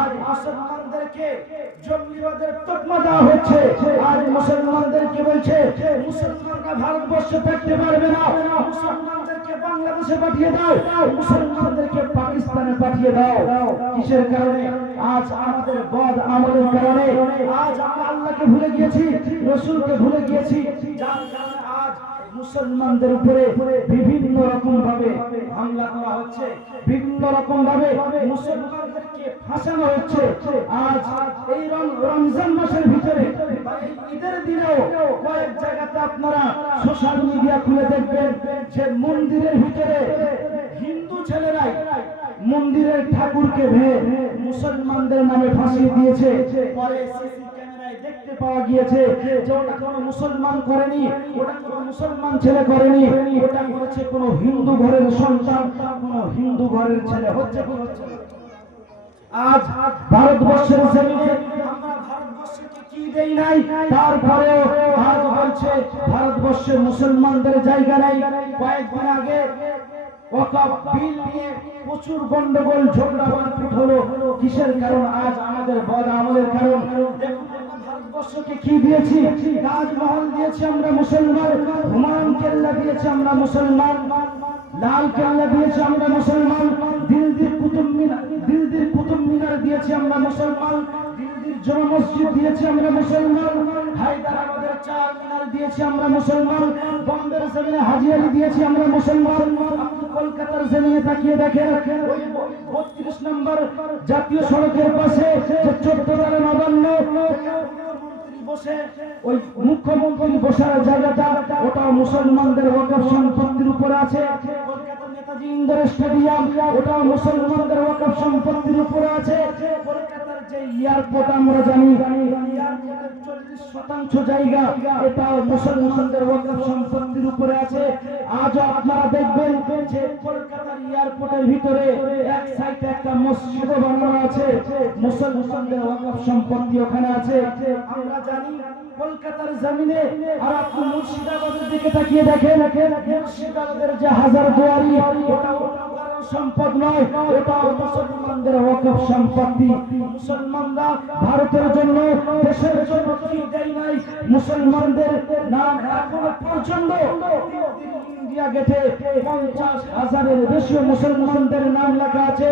আজ মুসলমানদেরকে জঙ্গিবাদের তকমা দেওয়া হচ্ছে। আজ মুসলমানদেরকে বলছে মুসলমানরা ভারতবর্ষে থাকতে পারবে না, মুসলমানদেরকে বাংলাদেশে পাঠিয়ে দাও, মুসলমানদেরকে পাকিস্তানে পাঠিয়ে দাও। কিসের কারণে? আজ আমাদের বদ আমলের কারণে। আজ আমরা আল্লাহকে ভুলে গিয়েছি, রসুলকে ভুলে গিয়েছি, যার কারণে আজ মুসলমানদের উপরে বিভিন্ন রকম ভাবে হামলা করা হচ্ছে, বিভিন্ন রকম ভাবে মুসলমানদেরকে ফাঁসানো হচ্ছে। আজ এই রমজান মাসের ভিতরে ঈদের দিনেও কয়েক জায়গাতে আপনারা সোশ্যাল মিডিয়া খুলে দেখবেন যে মন্দিরের ভিতরে হিন্দু ছেলেরাই মন্দিরের ঠাকুরকে ভেঙে মুসলমানদের নামে ফাঁসিয়ে দিয়েছে। পরে সিসি ক্যামেরায় দেখতে পাওয়া গিয়েছে যে ওটা কোনো মুসলমান করেনি, ওটা কোনো মুসলমান ছেলে করেনি, ওটা করেছে কোনো হিন্দু ঘরের সন্তান, কোনো হিন্দু ঘরের ছেলে। হচ্ছে আজ ভারতবর্ষের জমিনে আমরা ভারতবর্ষকে কি দেই নাই, তারপরেও আজ বলছে ভারতবর্ষে মুসলমানদের জায়গা নাই। কয়েকদিন আগে ওয়াকফ বিল নিয়ে প্রচুর গন্ডগোল, ঝগড়া মারপিট হলো। কিসের কারণ? আজ আমাদের বদ আমলের কারণ। দেখুন ভারতবর্ষকে কি দিয়েছি? তাজমহল দিয়েছি আমরা মুসলমান, হুমায়ুন কেল্লা দিয়েছি আমরা মুসলমান, লাল কেল্লা দিয়েছি আমরা মুসলমান, দিল্লির কুতুব মিনার দিয়েছি আমরা মুসলমান, দিল্লির জামে মসজিদ দিয়েছি আমরা মুসলমান, হায়দ্রাবাদের চার মিনার দিয়েছি আমরা মুসলমান, বম্বের জমিনে হাজি আলি দিয়েছি আমরা মুসলমান। কলকাতার জমিনে তাকিয়ে দেখেন ওই 32 নম্বর জাতীয় সড়কের পাশে যে 14 নবান্ন বসে ওই মুখ্যমন্ত্রী বসার জায়গাটা, ওটাও মুসলমানদের ওয়াকফ সম্পত্তির উপরে আছে। কলকাতার নেতাজি ইন্ডোর স্টেডিয়াম, ওটাও মুসলমানদের ওয়াকফ সম্পত্তির উপরে আছে। কলকাতার যে এয়ারপোর্ট আমরা জানি, এয়ারপোর্টের 40% জায়গা এটাও মুসলমানদের ওয়াকফ সম্পত্তির উপরে আছে। আজও আপনারা দেখবেন যে কলকাতার এয়ারপোর্টের ভিতরে এক সাইডে একটা মসজিদ বানানো আছে, মুসলমানদের ওয়াকফ সম্পত্তি ওখানে আছে। আমরা জানি কলকাতার জমিনে, আর আপনি মুর্শিদাবাদের দিকে তাকিয়ে দেখেন, মুর্শিদাবাদের যে হাজারদুয়ারি, ওটা সম্পদ নয়, ওটা মুসলমানদের ওয়াকফ সম্পত্তি। মুসলমানরা ভারতের জন্য, দেশের জন্য কি দেয় নাই? মুসলমানদের নাম এখনো পর্যন্ত ইন্ডিয়া গেটে 50,000-এর বেশি মুসলমানদের নাম লেখা আছে,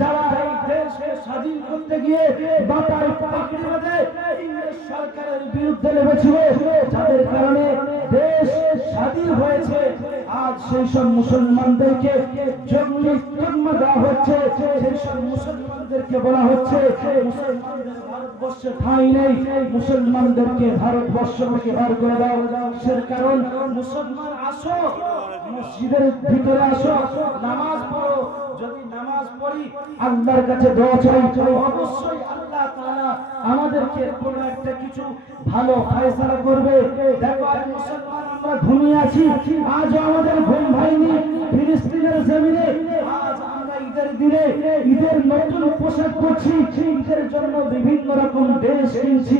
যারা এই দেশকে স্বাধীন করতে গিয়ে বাটায় পাকড়ি বেঁধে ইংরেজ সরকারের বিরুদ্ধে লেগেছিল, যাদের কারণে দেশ স্বাধীন হয়েছে। আজ সেই সব মুসলমানদেরকে জঙ্গি তকমা দেওয়া হচ্ছে, সেই সব মুসলমানদেরকে বলা হচ্ছে মুসলমানদের ভারতবর্ষে ঠাঁই নেই, মুসলমানদেরকে ভারতবর্ষ থেকে বার করে দাও। সে কারণ মুসলমান আসো, মসজিদের ভিতরে আসো, নামাজ পড়ো। যদি নামাজ পড়ি, আল্লাহর কাছে দোয়া চাই, অবশ্যই আল্লাহ তাআলা আমাদেরকে কোনো একটা কিছু ভালো ফয়সালা করবে। দেখো আজ মুসলমান আমরা ঘুমিয়ে আছি, আজ আমাদের ঘুম ভাঙেনি। ফিলিস্তিনের জমিনে আজ আমরা ঈদের দিনে ঈদের নতুন পোশাক পরছি, ঈদের জন্য বিভিন্ন রকম ড্রেস কিনছি।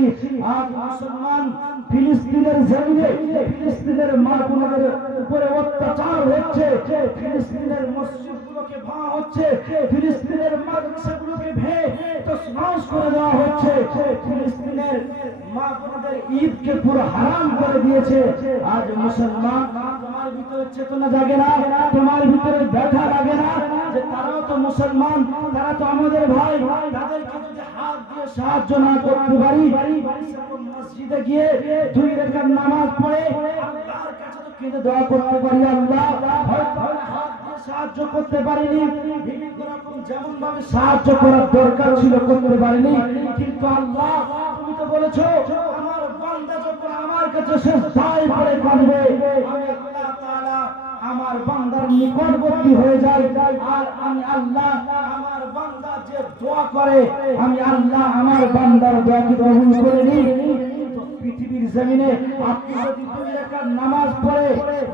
আজ মুসলমান ফিলিস্তিনের জমিনে ফিলিস্তিনের মা বোনদের উপরে অত্যাচার হচ্ছে, ফিলিস্তিনের মসজিদগুলোকে ভাঙা হচ্ছে, ফিলিস্তিনের মাদ্রাসাগুলোকে ভেঙে তছনছ করে দেওয়া হচ্ছে, ফিলিস্তিনের মা বোনদের ঈদকে পুরো হারাম করে দিয়েছে। আজ মুসলমান, তোমার ভিতরে চেতনা জাগে না? তোমার ভিতরে ব্যথা লাগে না যে তারাও তো মুসলমান, তারা তো আমাদের ভাই, তাদেরকে যদি হাত দিয়ে সাহায্য না করতে পারি, মসজিদে গিয়ে 2 রাকাত নামাজ পড়ে আল্লাহর কাছে তো কেঁদে দোয়া করতে পারি, আল্লাহ হয়তো হাত দিয়ে সাহায্য করতে পারিনি, বিভিন্ন রকম যেমন ভাবে সাহায্য করার দরকার ছিল করতে পারিনি, কিন্তু আল্লাহ তুমি তো বলেছো আমার বান্দা যখন আমার কাছে সিজদায় পড়ে কাঁদবে, আমি আল্লাহ তাআলা আমার বান্দার নিকটবর্তী হয়ে যাই। আর আমি আল্লাহ আমার বান্দা যে দোয়া করে, আমি আল্লাহ আমার বান্দার দোয়াকে কবুল করে নিই। পৃথিবীর জমিনে আপনি যদি 2 রাকাত নামাজ পড়ে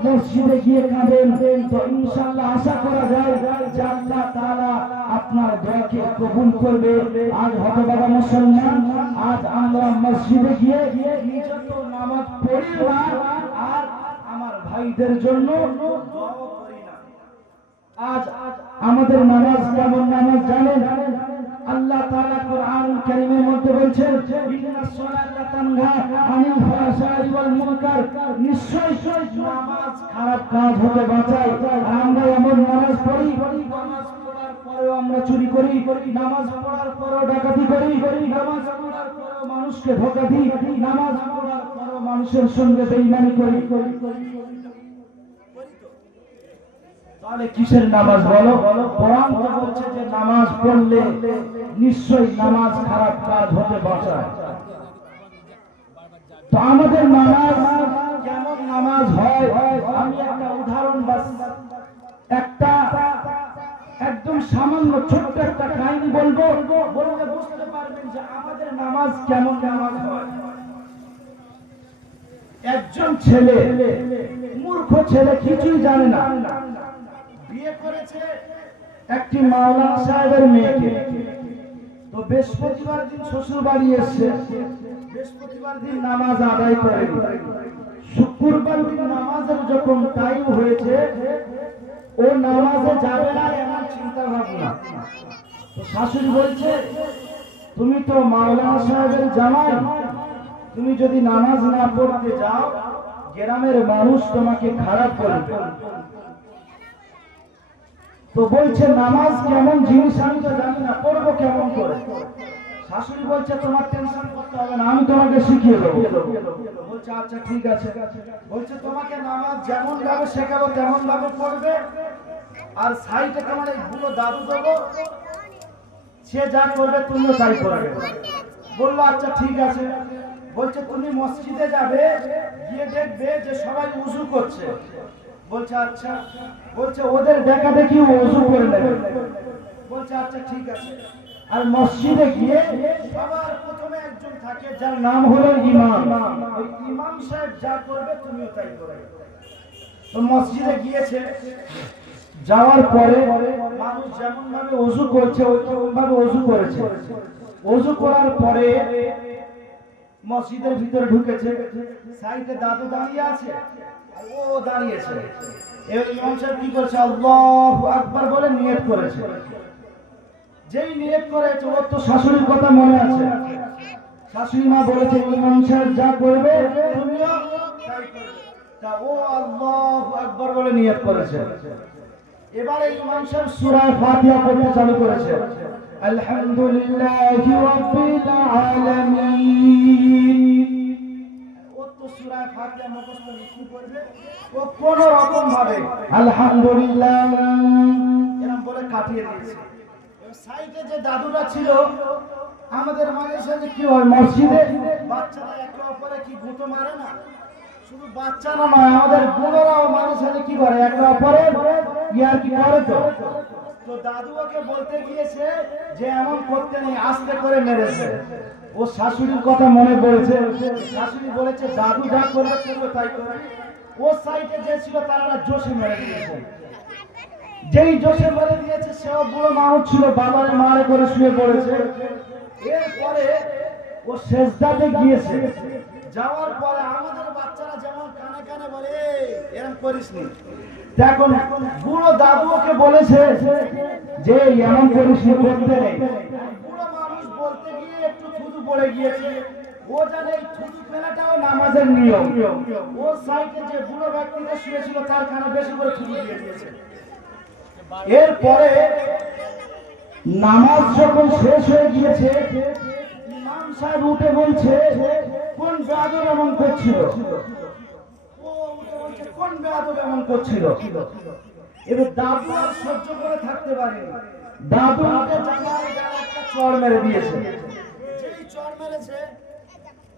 মসজিদে গিয়ে কাঁদেন, তো ইনশাআল্লাহ আশা করা যায় যে আল্লাহ তাআলা আপনার দোয়াকে কবুল করবে। আজ হতভাগা মুসলমান, আজ আমরা মসজিদে গিয়ে নিজে তো নামাজ পড়ি না, আর আমার ভাইদের জন্য দোয়া করি না। আজ আমাদের নামাজ কেমন নামাজ জানেন? আল্লাহ তাআলা কোরআনুল কারীমের মধ্যে বলছেন ইন্নাস সালাতা তানহা আনিল ফাহশাই ওয়াল মুনকার, নিশ্চয়ই নামাজ খারাপ কাজ হতে বাঁচায়। আমরা এমন নামাজ পড়ি, নামাজ পড়ার পরেও আমরা চুরি করি, নামাজ পড়ার পরেও ডাকাতি করি, নামাজ পড়ার পরেও মানুষকে ধোঁকা দিই, নামাজ পড়ার পরেও মানুষের সঙ্গে বেঈমানি করি। তাহলে কিসের নামাজ বলো? কোরআন তো বলছে যে নামাজ পড়লে নিশ্চয়ই নামাজ খারাপ কাজ হতে বাঁচায়। তো আমাদের নামাজ কেমন নামাজ হয়, আমি একটা উদাহরণ একটা একদম সামান্য ছোট্ট একটা কাহিনী বলবো, বললে বুঝতে পারবেন যে আমাদের নামাজ কেমন নামাজ হয়। একজন ছেলে, মূর্খ ছেলে, কিছুই জানে না, বিয়ে করেছে একটি মাওলানা সাহেবের মেয়েকে। তো বৃহস্পতিবার দিন শ্বশুর বাড়ি এসছে, বৃহস্পতিবার দিন নামাজ আদায় করে, শুক্রবার দিন নামাজের যখন টাইম হয়েছে ও নামাজে যাবে না এমন চিন্তা ভাবনা। তো শাশুড়ি বলছে তুমি তো মাওলানা সাহেবের জামাই, তুমি যদি নামাজ না পড়তে যাও গ্রামের মানুষ তোমাকে খারাপ করবে। তো বলছে নামাজ কেমন জিনিস আমি তো জানি না, পড়বো কেমন করে। শাশুড়ি বলছে তোমার টেনশন করতে হবে না, আমি তোমাকে শিখিয়ে দেবো। বলছে আচ্ছা ঠিক আছে। বলছে তোমাকে নামাজ যেমন ভাবে শেখাবো তেমন ভাবে পড়বে, আর সাইডে তোমার এই বুড়ো দাদু দেবো, সে যা করবে তুমিও তাই করবে। বললো আচ্ছা ঠিক আছে। বলছে তুমি মসজিদে যাবে, গিয়ে দেখবে যে সবাই উযু করছে। বলছে আচ্ছা। বলছে ওদের দেখা দেখি ওযু করে নেবে। বলছে আচ্ছা ঠিক আছে। আর মসজিদে গিয়ে সবার প্রথমে একজন থাকে যার নাম হলো ইমাম। ওই ইমাম সাহেব যা করবে তুমিও তাই করবে। তো মসজিদে গিয়েছে, যাওয়ার পরে মানুষ যেমন ভাবে ওযু করছে ওইরকম ভাবে ওযু করেছে। ওযু করার পরে মসজিদের ভিতরে ঢুকেছে, সাইডে দাদু দাঁড়িয়ে আছে আর ও দাঁড়িয়েছে। এবার ইমাম সাহেব কি করেছে, আল্লাহু আকবার বলে নিয়ত করেছে। যেই নিয়ত করেছে ওর তো শাশুড়ির কথা মনে আছে। শাশুড়ি মা বলেছে ইমাম সাহেব যা করবে তুমিও তাই করবে। তা ও আল্লাহু আকবার বলে নিয়ত করেছে। এবারে ইমাম সাহেব সূরা ফাতিহা পড়তে চালু করেছে, আলহামদুলিল্লাহি রাব্বিল আলামিন। ও তো সূরা ফাতিহা মুখস্থ কি করবে, ও কোন রকম ভাবে আলহামদুলিল্লাহ এরকম বলে কাটিয়ে দিয়েছে। সাইডে যে দাদুরা ছিল, আমাদের মাদ্রাসায় কি হয় মসজিদে বাচ্চারা একে অপরে কি গুঁতো মারে না, শুধু বাচ্চারা নয় আমাদের বুড়োরাও মাদ্রাসায় কি করে একে অপরে ইয়ার কি করে। তো দাদু ওকে বলতে গিয়েছে যে এমন করতে নেই, আস্তে করে মেরেছে। ও শাশুড়ির কথা মনে পড়েছে, শাশুড়ি বলেছে দাদু যা করবে তুমিও তাই করবে। ও সাইডে যে ছিল তারা জোশে মেরে দিয়েছে। যেই জোশে মেরে দিয়েছে সেও বুড়ো মানুষ ছিল, বাবারে মারে করে শুয়ে পড়েছে। এরপরে ও সেজদাতে গিয়েছে, যাওয়ার পরে আমাদের বাচ্চারা যেমন কানে কানে বলে এরকম করিস নি, এখন বুড়ো দাদু ওকে বলেছে যে এমন করিস নি, করতে নেই। বুড়ো মানুষ বলতে গিয়ে একটু থুতু পড়ে গিয়েছে। ও জানে এই থুতু ফেলাটাও নামাজের নিয়ম। ও সাইডে যে বুড়ো ব্যক্তিটা শুয়েছিল তার কানে বেশি করে থুতু দিয়ে দিয়েছে। এরপরে নামাজ যখন শেষ হয়ে গিয়েছে, ইমাম সাহেব উঠে বলছে কোন বেয়াদব এমন করছিল, ও উঠে বলছে কোন বেয়াদব এমন করছিল। এবার দাদু আর সহ্য করে থাকতে পারেনি, দাদু উঠে জামায় গায়ে একটা চড় মেরে দিয়েছে। যেই চড় মেরেছে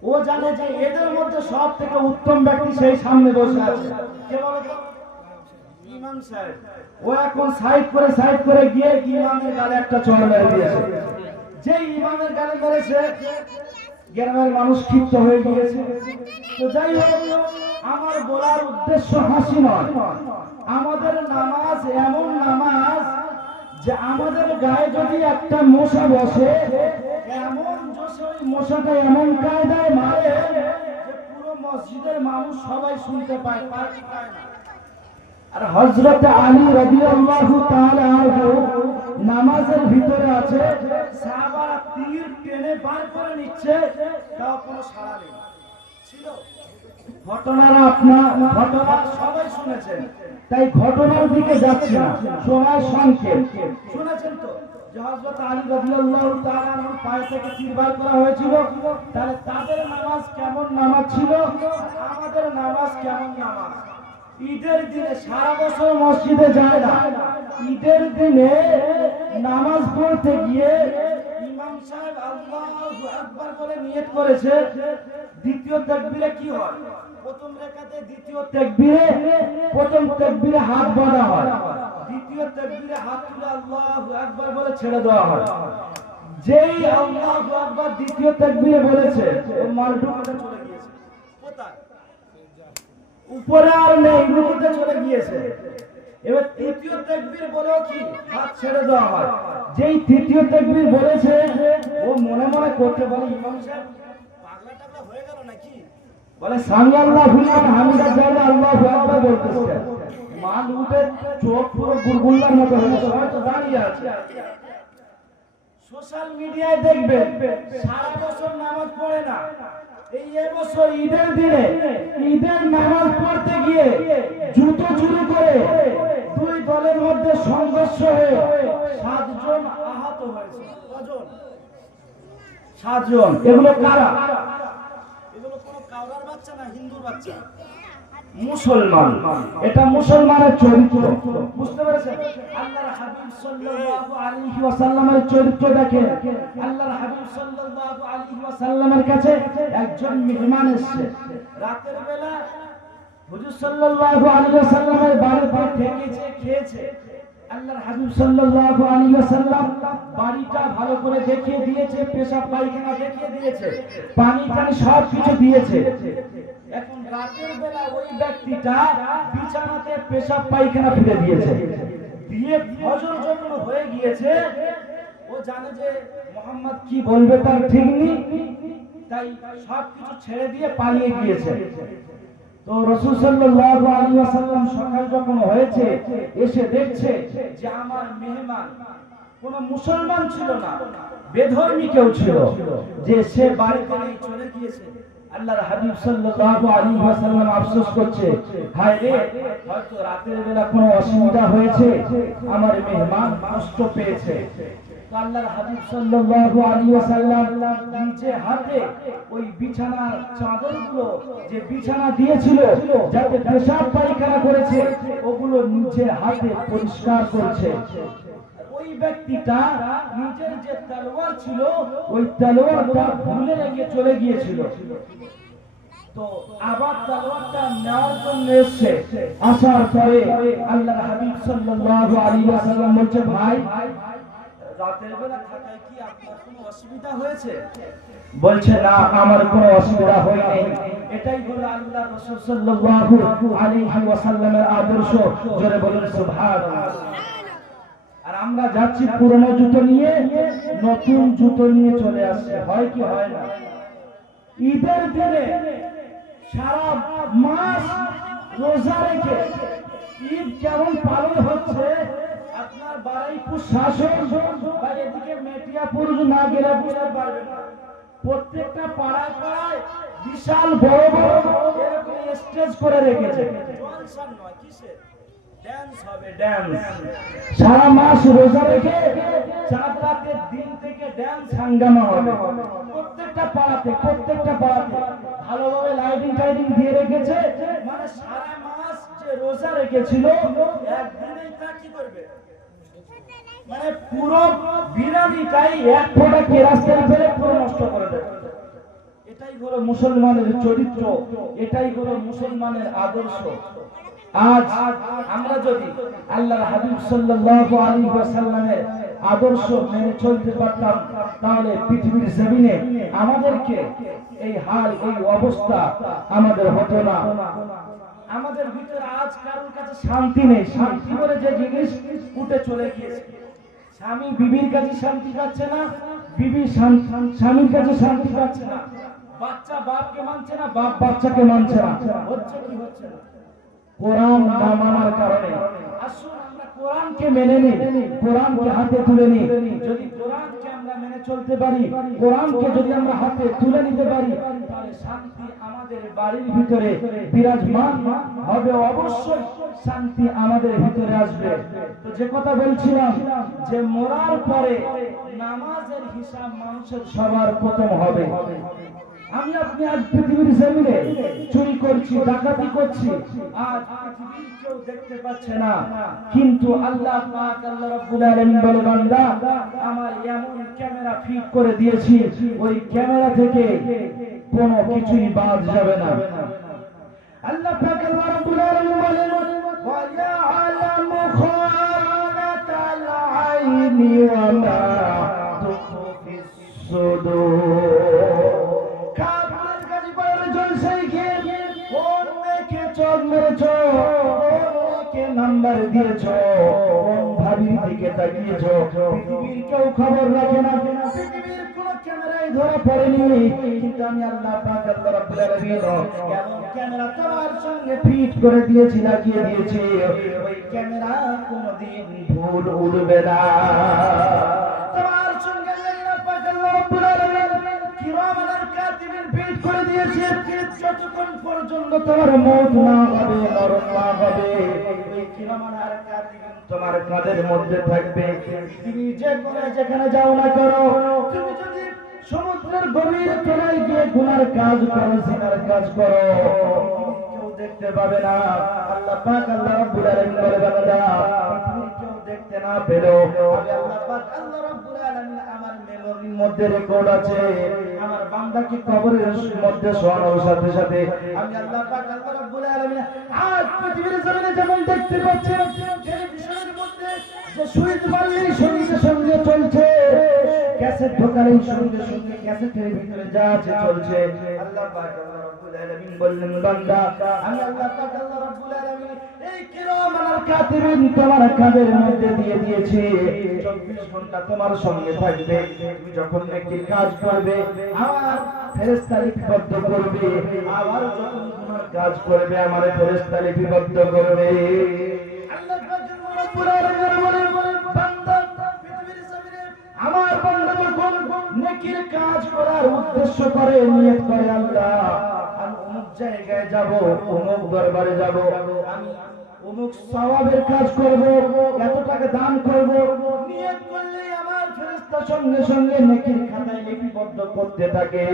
ও জানে যে এদের মধ্যে সব থেকে উত্তম ব্যক্তি সেই সামনে বসে আছে, কে বলতো, ইমাম সাহেব। ও এখন সাইড করে গিয়ে ইমামের গালে একটা চড় মেরে দিয়েছে। যেই ইমামের গালে মেরেছে গ্রামের মানুষ ক্ষিপ্ত হয়ে গিয়েছে। তো যাই হোক, আমার বলার উদ্দেশ্য হাসি নয়, আমাদের নামাজ এমন নামাজ যে আমাদের গায়ে যদি একটা মশা বসে এমন জোশে ওই মশাটা এমন কায়দায় মারে যে পুরো মসজিদের মানুষ সবাই শুনতে পায়, পায় না। আর হযরত আলী রাদিয়াল্লাহু তাআলা আনহু নামাজের ভিতরে আছে, সাহাবারা তীর টেনে বার করে নিচ্ছে, তাও কোনো সাড়া নেই। ছিল ঘটনারা, ঘটনা সবাই শুনেছেন, তাই ঘটনার দিকে যাচ্ছি না, সময় সংক্ষেপ। শুনেছেন তো যে হযরত আলী রাদিয়াল্লাহু তাআলা আনহু পায়ে থেকে তীর বার করা হয়েছিল। তাহলে তাদের নামাজ কেমন নামাজ ছিল, আমাদের নামাজ কেমন নামাজ? ঈদের দিনে সারা বছর মসজিদে যায় না, ঈদের দিনে নামাজ পড়তে গিয়ে ইমাম সাহেব আল্লাহু আকবার বলে নিয়ত করেছে, দ্বিতীয় তাকবীরে কি হয়? প্রথম রাকাতে দ্বিতীয় তাকবীরে, প্রথম তাকবীরে হাত বাঁধা হয়, দ্বিতীয় তাকবীরে হাত তুলে আল্লাহু আকবার বলে ছেড়ে দেওয়া হয়। যেই আল্লাহু আকবার দ্বিতীয় তাকবীরে বলেছে, ওর মালটুকুটা চলে গিয়েছে কোথায়? উপরে আর নেই, রুকুতে চলে গিয়েছে। এবার তৃতীয় তাকবীর বলেও কি হাত ছেড়ে দেওয়া হয়। যেই তৃতীয় তাকবীর বলেছে, ও মনে মনে করতে বলে, ইমাম সাহেব পাগলা টাগলা হয়ে গেল নাকি? বলে সামি আল্লাহু লিমান হামিদার জায়গায় আল্লাহু আকবার বলতেছে। মাল উঠে চোখ পুরো গুলগুল্লার মতো হয়ে সবাই তো দাঁড়িয়ে আছে। সোশ্যাল মিডিয়ায় দেখবেন সারা বছর নামাজ পড়ে না, এই এবছর ঈদের দিনে ঈদের নামাজ পড়তে গিয়ে জুতো চুরি করে দুই দলের মধ্যে সংঘর্ষ হয়ে 7 জন আহত হয়েছে। কজন? 7 জন। এগুলো কারা? এগুলো কোনো কাওরার বাচ্চা না, হিন্দুর বাচ্চা, মুসলমান। এটা মুসলমানের চরিত্র, বুঝতে পেরেছেন? আল্লাহর হাবিব সাল্লাল্লাহু আলাইহি ওয়াসাল্লামের চরিত্র দেখেন। আল্লাহর হাবিব সাল্লাল্লাহু আলাইহি ওয়াসাল্লামের কাছে একজন মেহমান এসেছে রাতের বেলা। হুজুর সাল্লাল্লাহু আলাইহি ওয়াসাল্লামের বাড়িতে থেকেছে, খেয়েছে। আল্লাহর হাবিব সাল্লাল্লাহু আলাইহি ওয়াসাল্লাম বাড়িটা ভালো করে দেখিয়ে দিয়েছে, পেশাব পায়খানা দেখিয়ে দিয়েছে, পানি টানি সব কিছু দিয়েছে। এখন রাতের বেলা ওই ব্যক্তিটা বিছানাতে পেশাব পায়খানা ফেলে দিয়েছে, দিয়ে ফজর যখন হয়ে গিয়েছে, ও জানে যে মুহাম্মদ কি বলবে তার ঠিক নেই, তাই সব কিছু ছেড়ে দিয়ে পালিয়ে গিয়েছে। তো রাসূল সাল্লাল্লাহু আলাইহি ওয়াসাল্লাম সকাল যখন হয়েছে এসে দেখছে যে আমার মেহমান কোন মুসলমান ছিল না, বেধর্মী কেউ ছিল, যে সে বাড়িতে নেই, চলে গিয়েছে। আল্লাহর হাবিব সাল্লাল্লাহু আলাইহি ওয়াসাল্লাম আফসোস করছে, হায় রে, হয়তো রাতের বেলা কোনো অসুবিধা হয়েছে, আমার মেহমান কষ্ট পেয়েছে। তো আল্লাহর হাবিব সাল্লাল্লাহু আলাইহি ওয়াসাল্লাম নিজে হাতে ওই বিছানার চাদরগুলো যে বিছানা দিয়েছিল যাতে পেশাব পায়খানা করেছে, ওগুলো নিজে হাতে পরিষ্কার করছে। ওই ব্যক্তিটা নিজের যে তলোয়ার ছিল, ওই তলোয়ারটা ভুলে রেখে চলে গিয়েছিল। তো আবার তলোয়ারটা নেওয়ার জন্য এসেছে। আসার পরে আল্লাহর হাবিব সাল্লাল্লাহু আলাইহি ওয়াসাল্লাম বলছে, ভাই রাতের বেলা থাকায় কি আপনার কোনো অসুবিধা হয়েছে? বলছে, না, আমার কোনো অসুবিধা হয়নি। এটাই হলো আল্লাহর রাসূল সাল্লাল্লাহু আলাইহি ওয়াসাল্লামের আদর্শ। জোরে বলুন সুবহানাল্লাহ। আর আমরা যাচ্ছি পুরনো জুতো নিয়ে, নতুন জুতো নিয়ে চলে আসছে, হয় কি হয় না? ঈদের দিনে সারা মাস রোজা রেখে ঈদ কেমন পালন হচ্ছে, আপনার বারুইপুর শাসন বা এদিকে মেটিয়াপুর না গেলে বুঝতে পারবেন না। প্রত্যেকটা পাড়ায় পাড়ায় বিশাল বড় বড় এরকম স্টেজ করে রেখেছে। জলসান নয়, কিসের ড্যান্স হবে, ড্যান্স। সারা মাস রোজা রেখে চাঁদ রাতের দিন থেকে ড্যান্স হাঙ্গামা হবে প্রত্যেকটা পাড়াতে, প্রত্যেকটা পাড়াতে ভালোভাবে লাইটিং টাইটিং দিয়ে রেখেছে। মানে সারা মাস যে রোজা রেখেছিল, একদিনেই তা কি করবে, মানে পুরো বিরানিটাই এক ফোঁটা কেরাসিন ফেলে পুরো নষ্ট করে দেবে। এটাই হলো মুসলমানের চরিত্র, এটাই হলো মুসলমানের আদর্শ। আজ আমরা যদি আল্লাহর হাবিব সাল্লাল্লাহু আলাইহি ওয়াসাল্লামের আদর্শ মেনে চলতে পারতাম, তাহলে পৃথিবীর জমিনে আমাদেরকে এই হাল, এই অবস্থা আমাদের হতো না। আমাদের ভিতরে আজ কারোর কাছে শান্তি নেই। শান্তি বলে যে জিনিস উঠে চলে গিয়েছে। স্বামী বিবির কাছে শান্তি পাচ্ছে না, বিবি স্বামীর কাছে শান্তি পাচ্ছে না, বাচ্চা বাপকে মানছে না, বাপ বাচ্চাকে মানছে না। হচ্ছে কি হচ্ছে না? কোরআন না মানার কারণে। আসুন আমরা কোরআনকে মেনে নিই, কোরআনকে হাতে তুলে নিই। যদি কোরআনকে আমরা মেনে চলতে পারি, কোরআনকে যদি আমরা হাতে তুলে নিতে পারি, তাহলে শান্তি আমাদের বাড়ির ভিতরে বিরাজমান হবে, অবশ্যই শান্তি আমাদের ভিতরে আসবে। তো যে কথা বলছিলাম যে মরার পরে নামাজের হিসাব মানুষের সবার প্রথম হবে। আমি আপনি আজ পৃথিবীর জমিনে চুরি করছি, ডাকাতি করছি, আজ পৃথিবীর কেউ দেখতে পাচ্ছে না, কিন্তু আল্লাহ পাক আল্লাহ রাব্বুল আলামিন বলে, বান্দা আমার এমন ক্যামেরা ফিট করে দিয়েছি, ওই ক্যামেরা থেকে কোনো কিছুই বাদ যাবে না। আল্লাহ পাক আল্লাহ রাব্বুল আলামিন বলেন, ওয়া ইয়ালামু খানাতাল আইনি ওয়া মা তুখফিস সুদুর। কাফের কাজী বলে জলসে গিয়ে কোন মেয়েকে চোখ মেরেছো, কোনকে নাম্বার দিয়েছো, কোন ভাবির দিকে তাকিয়েছো, পৃথিবীর কেউ খবর রাখে না, পৃথিবীর কোন ক্যামেরায় ধরা পড়েনি, কিন্তু আমি আল্লাহ পাক আল্লাহ রাব্বুল আলামিন এমন ক্যামেরা তোমার সঙ্গে ফিট করে দিয়েছি, লাগিয়ে দিয়েছি, ওই ক্যামেরা কোনদিন ভুল উড়বে না। তোমার সঙ্গে আল্লাহ পাক আল্লাহ রাব্বুল আলামিন কিরামান কাতিবিন ফিট করে দিয়েছে, যতক্ষণ পর্যন্ত তোমার মওত না হবে, মরণ না হবে, ওই কিরামান কাতিবিন তোমার কাঁধের মধ্যে থাকবে। তুমি যে করে যেখানে যাও না করো, তুমি যদি সমুদ্রের গভীর তলায় গিয়ে গুনার কাজ করো, জিনার কাজ করো, কেউ দেখতে পাবে না। আল্লাহ পাক আল্লাহ রাব্বুল আলামিন বলে, বান্দা কেউ দেখতে না পেলেও আমি আল্লাহ পাক আল্লাহ রাব্বুল আলামিন আমার মেমরির মধ্যে রেকর্ড আছে। আমার বান্দাকে কবরের মধ্যে শোয়ানোর সাথে সাথে আমি আল্লাহ পাক আল্লাহ রাব্বুল আলামিন আজ পৃথিবীর জমিনে যেমন দেখতে পাচ্ছেন, টেলিভিশনের মধ্যে যে সুইচ মারলেই সঙ্গে সঙ্গে চলছে, ক্যাসেট ঢোকালেই সঙ্গে সঙ্গে ক্যাসেটের ভিতরে যা আছে চলছে। আল্লাহ পাক আল্লাহ রাব্বুল আলামিন বললেন, বান্দা আমি আল্লাহ পাক আল্লাহ রাব্বুল আলামিন এই কিরামান কাতিবিন তোমার কাঁধের মধ্যে দিয়ে দিয়েছি, 24 ঘন্টা তোমার সঙ্গে থাকবে। তুমি যখন একটি কাজ করবে আমার ফেরেশতা লিপিবদ্ধ করবে, আবার যখন তোমার কাজ করবে আমার ফেরেশতা লিপিবদ্ধ করবে। আল্লাহ পাক আল্লাহ রাব্বুল আলামিন বলেন, বান্দা পৃথিবীর জমিনে আমার বান্দা যখন নেকির কাজ করার উদ্দেশ্য করে, নিয়ত করে, আল্লাহ আমি অমুক জায়গায় যাব, অমুক দরবারে যাব, আমি অমুক সওয়াবের কাজ করব, এত টাকা দান করব, নিয়ত করলে আমার ফেরেশতা সঙ্গে সঙ্গে নেকির খাতায় লিপিবদ্ধ করতে থাকে।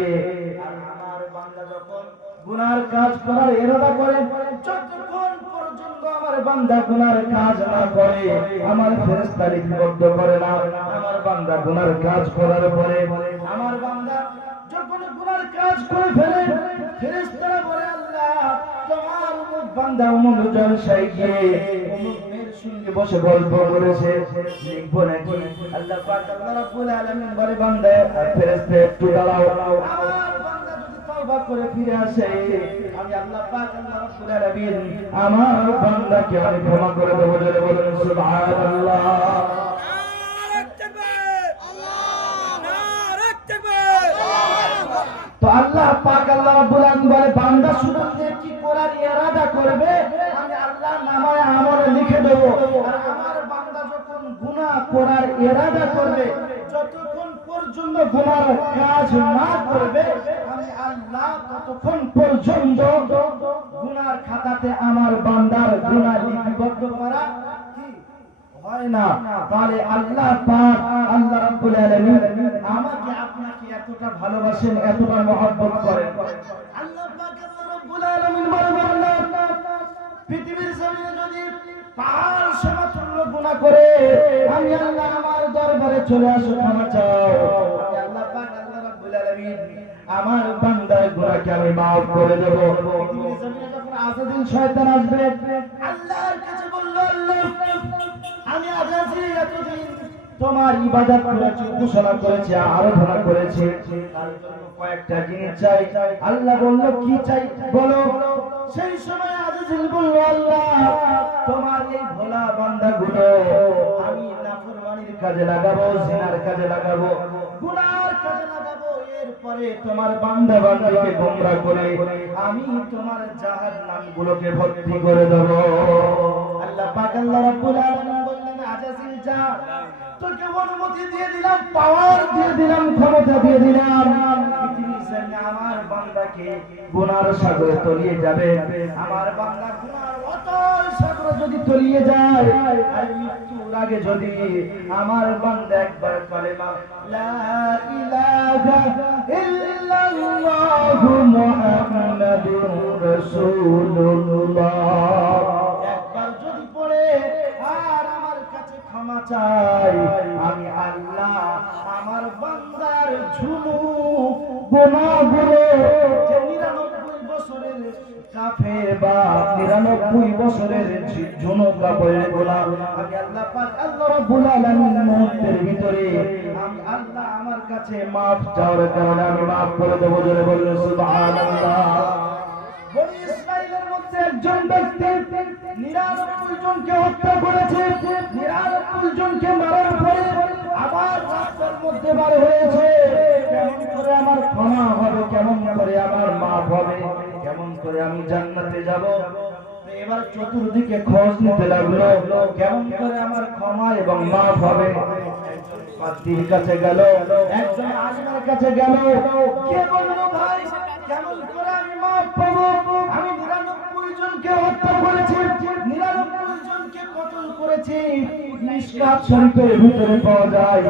আর আমার বান্দা যখন গুনার কাজ করার ইরাদা করে, যতক্ষণ পর্যন্ত আমার বান্দা গুনার কাজ না করে আমার ফেরেশতা লিপিবদ্ধ করে না। আমার বান্দা গুনার কাজ করার পরে আমার বান্দা যখন গুনার কাজ করে ফেলে, ফেরেশতারা বলে, আল্লাহ তোমার অমুক বান্দা অমুক জলসায় গিয়ে অমুক মেয়ের সঙ্গে বসে গল্প করেছে, লিখবো নাকি? আল্লাহ পাক আল্লাহ রাব্বুল আলামিন বলে, বান্দা ফেরেশতা একটু দাঁড়াও, আমার বান্দা যদি তওবা করে ফিরে আসে আমি আল্লাহ পাক আল্লাহ রাব্বুল আলামিন আমার বান্দাকে আমি ক্ষমা করে দেব। জোরে বলুন সুবহানাল্লাহ। তো আল্লাহ পাক আল্লাহ রাব্বুল আলামিন বলে, বান্দা শুধু নেকি করার ইরাদা করবে, আমি আল্লাহ নামায়ে আমলে লিখে দেব। আর আমার বান্দা যখন গুনাহ করার ইরাদা করবে, যতক্ষণ পর্যন্ত গুনার কাজ না করবে আমি আল্লাহ ততক্ষণ পর্যন্ত গুনার খাতাতে আমার বান্দার গুনাহ লিপিবদ্ধ করা হয় না। তাহলে আল্লাহ পাক আল্লাহ রাব্বুল আলামিন আমাকে আপনাকে এতটা ভালোবাসেন, এতটা মহব্বত করেন। আল্লাহ পাক আল্লাহ রাব্বুল আলামিন বলেন, পৃথিবীর জমিনে যদি পাহাড় সমতুল্য গুনাহ করে আমি আল্লাহ আমার দরবারে চলে আসো, ক্ষমা চাও, আমি আল্লাহ পাক আল্লাহ রাব্বুল আলামিন আমার বান্দার গুনাহকে আমি maaf করে দেব। পৃথিবীর জমিনে যখন আযাদিন শয়তান আসবে, আল্লাহর কাছে বলল, আল্লাহ আমি আজাজিল এতদিন তোমার ইবাদত করেছি, উপাসনা করেছি, আরাধনা করেছি, তার জন্য কয়েকটা জিনিস চাই। আল্লাহ বলল, কি চাই বলো? সেই সময় আজাজিল বলল, আল্লাহ তোমার এই ভোলা বান্দাগুলো আমি নাফরমানির কাজে লাগাবো, জিনার কাজে লাগাবো, গুনার কাজে লাগাবো, এরপরে তোমার বান্দা বান্দিকে গোমরা করে আমি তোমার জাহান্নামগুলোকে ভর্তি করে দেব। আল্লাহ পাক আল্লাহ রাব্বুল আলামিন বললেন, আজাজিল যা তোকে অনুমতি দিয়ে দিলাম, পাওয়ার দিয়ে দিলাম, ক্ষমতা দিয়ে দিলাম, পৃথিবীর জমিনে আমার বান্দাকে গুনার সাগরে তলিয়ে যাবে। আমার বান্দা গুনার অতল সাগরে যদি তলিয়ে যায়, আর মৃত্যুর আগে যদি আমার বান্দা একবার কালেমা লা ইলাহা ইল্লাল্লাহু মুহাম্মাদুর রাসূলুল্লাহ একবার যদি পড়ে আর আমার কাছে ক্ষমা চাই, আমি আল্লাহ আমার বান্দার ঝুনু গুনাহগুলো যে 99 বছরের কাফের বা 99 বছরের ঝুনু কাফের গুনাহ আমি আল্লাহ পাক আল্লাহ রাব্বুল আলামিন মুহূর্তের ভিতরে আমি আল্লাহ আমার কাছে maaf চাওয়ার কারণে আমি maaf করে দেব। জোরে বলুন সুবহানাল্লাহ। বনি ইসরাইলের মধ্যে একজন ব্যক্তি 99 জনকে হত্যা করেছে, 99 জনকে মারার পরে আবার রাস্তার মধ্যে বার হয়েছে। কেমন করে আমার ক্ষমা হবে, কেমন করে আমার মাফ হবে, কেমন করে আমি জান্নাতে যাব? এবার চতুর্দিকে খোঁজ নিতে লাগলো, কেমন করে আমার ক্ষমা এবং মাফ হবে। একজন পাদ্রীর কাছে গেল, একজন আলিমের কাছে গেল, কে বলল ভাই কেমন করে আমি মাফ পাবো? আমি 99 জনকে হত্যা করেছি, 99 জনকে কতল করেছি। মিশকাত শরীফের ভিতরে পাওয়া যায়।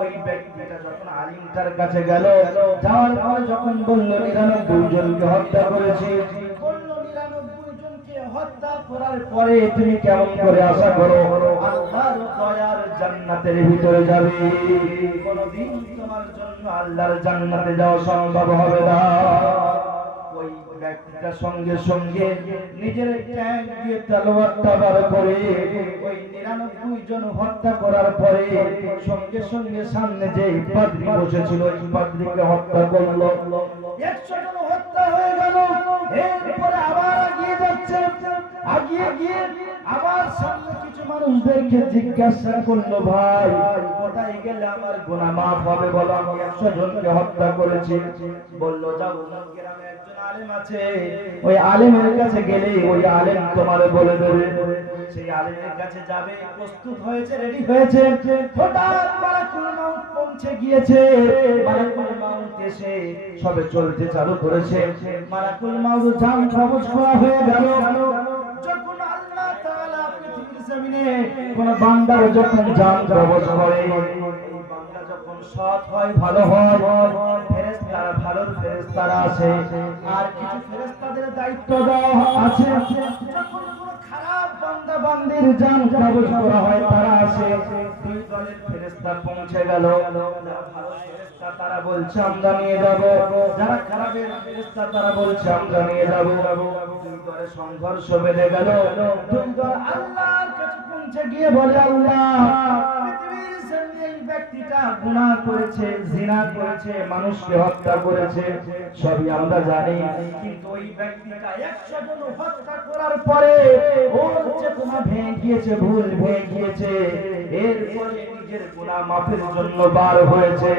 ওই ব্যক্তিটা যখন আলিমটার কাছে গেল, যাওয়ার পরে যখন বলল 99 জনকে হত্যা করেছি, বলল 99 জনকে হত্যা করার পরে তুমি কেমন করে আশা করো আল্লাহর দয়ার জান্নাতের ভিতরে যাবে? কোনদিন তোমার জন্য আল্লাহর জান্নাতে যাওয়া সম্ভব হবে না। ওই ব্যক্তিটা সঙ্গে সঙ্গে নিজের ট্যাঙ্ক দিয়ে তলোয়ারটা বার করে ওই 99 জন হত্যা করার পরে সঙ্গে সঙ্গে সামনে যে পাদ্রী বসেছিল ওই পাদ্রীকে হত্যা করলো। 100 জন হত্যা হয়ে গেল। এরপরে আবার এগিয়ে যাচ্ছে, এগিয়ে গিয়ে আবার সামনে কিছু মানুষদেরকে জিজ্ঞাসা করলো, ভাই কোথায় গেলে আমার গুনাহ মাফ হবে বলো? আমি 100 জনকে হত্যা করেছি। বলল যাও গ্রামে একজন আলেম আছে, ওই আলেমের কাছে গেলে ওই আলেম তোমার বলে দেবে। সেই আলেমের কাছে যাবে, প্রস্তুত হয়েছে, রেডি হয়েছে। হঠাৎ মালাকুল মাউত পৌঁছে গিয়েছে। মালাকুল মাউত এসে সবে চলতে চালু করেছে। মালাকুল মাউত জান কবজ করা হয়ে গেল। যখন আল্লাহ তাআলা পৃথিবীর জমিনে কোন বান্দার যখন জান কবজ করে, বান্দা যখন সৎ হয়, ভালো হয়, ফেরেশতারা ভালো ফেরেশতারা আছে, আর কিছু ফেরেশতাদের দায়িত্ব দেওয়া আছে। যখন কোন খারাপ বান্দা বান্দির জান কবজ করা হয়, তারা আছে। দুই দলের ফেরেশতা পৌঁছে গেল। যারা ভালো ফেরেশতা তারা বলছে আমরা নিয়ে যাব, যারা খারাপের ফেরেশতা তারা বলছে আমরা নিয়ে যাব। দুই দলে সংঘর্ষ বেঁধে গেল। দুই দল আল্লাহর কাছে পৌঁছে গিয়ে বলে, আল্লাহ পৃথিবীর জমিনে এই ব্যক্তিটা গুনাহ করেছে, জিনা করেছে, মানুষকে হত্যা করেছে, সবই আমরা জানি, কিন্তু ওই ব্যক্তিটা 100 জন হত্যা করার পরে ওর চেতনা ভেঙে গিয়েছে, ভুল ভেঙে গিয়েছে, এরপরে নিজের গুনাহ মাফের জন্য বার হয়েছে,